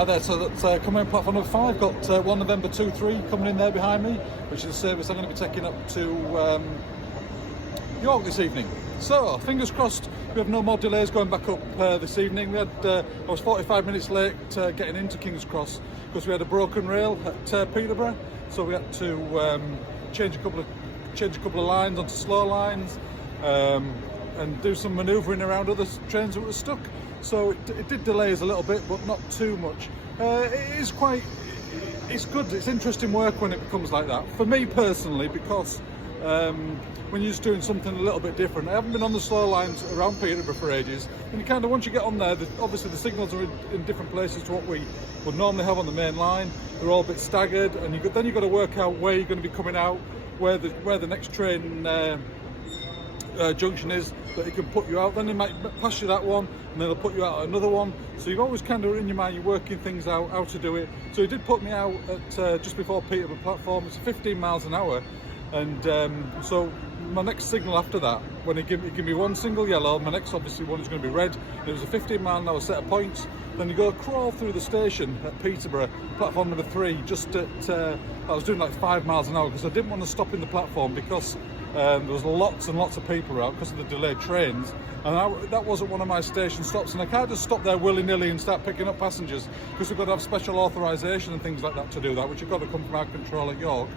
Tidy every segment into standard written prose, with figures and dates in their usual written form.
Hi there, so that's coming in platform number 5, got 1 November 2-3 coming in there behind me, which is a service I'm going to be taking up to York this evening. So, fingers crossed we have no more delays going back up this evening. I was 45 minutes late getting into King's Cross because we had a broken rail at Peterborough, so we had to change a couple of lines onto slow lines and do some manoeuvring around other trains that were stuck. So it did delay us a little bit, but not too much. It's good, it's interesting work when it becomes like that. For me personally, because when you're just doing something a little bit different. I haven't been on the slow lines around Peterborough for ages, and you kind of, once you get on there, obviously the signals are in different places to what we would normally have on the main line. They're all a bit staggered, and then you've got to work out where you're going to be coming out, where the next train junction is that it can put you out. Then they might pass you that one, and then they'll put you out at another one. So you've always kind of in your mind, you're working things out, how to do it. So he did put me out at just before Peterborough platform. It's 15 miles an hour, and so my next signal after that, when he give me one single yellow, my next obviously one is going to be red. It was a 15 mile an hour set of points. Then you go crawl through the station at Peterborough, platform number 3, just at, I was doing like 5 miles an hour because I didn't want to stop in the platform because there was lots and lots of people out because of the delayed trains, and that wasn't one of my station stops, and I can't just stop there willy-nilly and start picking up passengers because we've got to have special authorisation and things like that to do that, which have got to come from our control at York.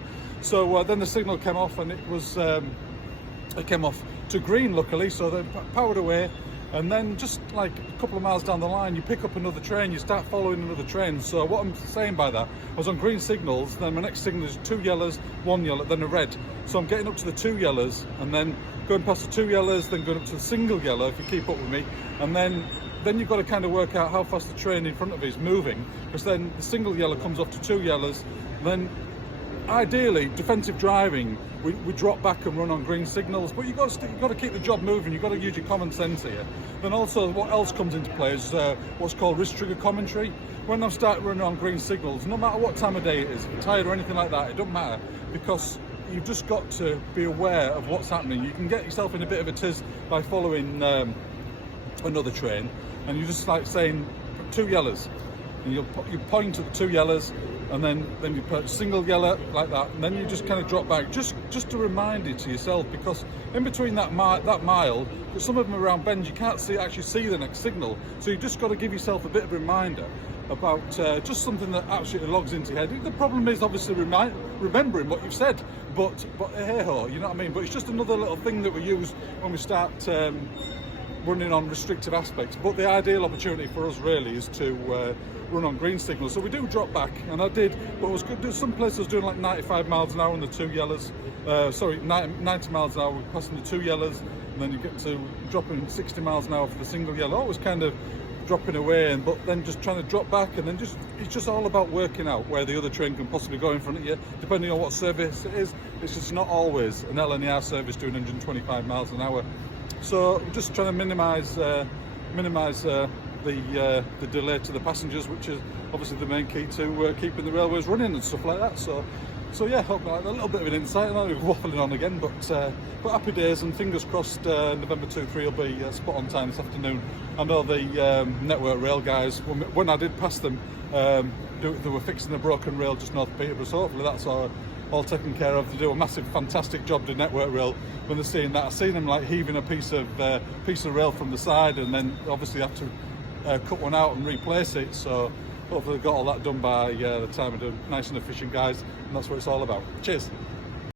So then the signal came off, and it came off to green, luckily, so they powered away. And then just like a couple of miles down the line, you pick up another train, you start following another train. So what I'm saying by that, I was on green signals, then my next signal is 2 yellows, 1 yellow, then a red. So I'm getting up to the 2 yellows, and then going past the 2 yellows, then going up to the single yellow, if you keep up with me. And then you've got to kind of work out how fast the train in front of you is moving, because then the single yellow comes off to 2 yellows. Then ideally, defensive driving, we drop back and run on green signals, but you've got to keep the job moving. You've got to use your common sense here. Then also, what else comes into play is what's called wrist trigger commentary. When I start running on green signals, no matter what time of day it is, if you're tired or anything like that, it doesn't matter, because you've just got to be aware of what's happening. You can get yourself in a bit of a tiz by following another train, and you're just like saying 2 yellows, and you point at the 2 yellows, and then you put single yellow like that, and then you just kind of drop back, just to remind it to yourself, because in between that mile, some of them around bends, you can't actually see the next signal, so you just got to give yourself a bit of a reminder about just something that absolutely logs into your head. The problem is obviously remembering what you've said, but hey ho, you know what I mean. But it's just another little thing that we use when we start running on restrictive aspects. But the ideal opportunity for us really is to run on green signals. So we do drop back, and I did, but it was good. There's some places I was doing like 95 miles an hour on the 2 yellows. 90 miles an hour passing the 2 yellows, and then you get to dropping 60 miles an hour for the single yellow. Always kind of dropping away, but then just trying to drop back, and then it's just all about working out where the other train can possibly go in front of you, depending on what service it is. It's just not always an Lner service doing 125 miles an hour. So I'm just trying to minimise the delay to the passengers, which is obviously the main key to keeping the railways running and stuff like that. So yeah, hope like a little bit of an insight. I know we're waffling on again, but happy days, and fingers crossed November 2-3 will be spot on time this afternoon. I know the Network Rail guys, when I did pass them, they were fixing a broken rail just north of Peterborough, so hopefully that's all taken care of. They do a massive, fantastic job to Network Rail when they're seeing that. I've seen them like heaving a piece of rail from the side, and then obviously have to cut one out and replace it. So hopefully they've got all that done by the time of the nice and efficient guys, and that's what it's all about. Cheers.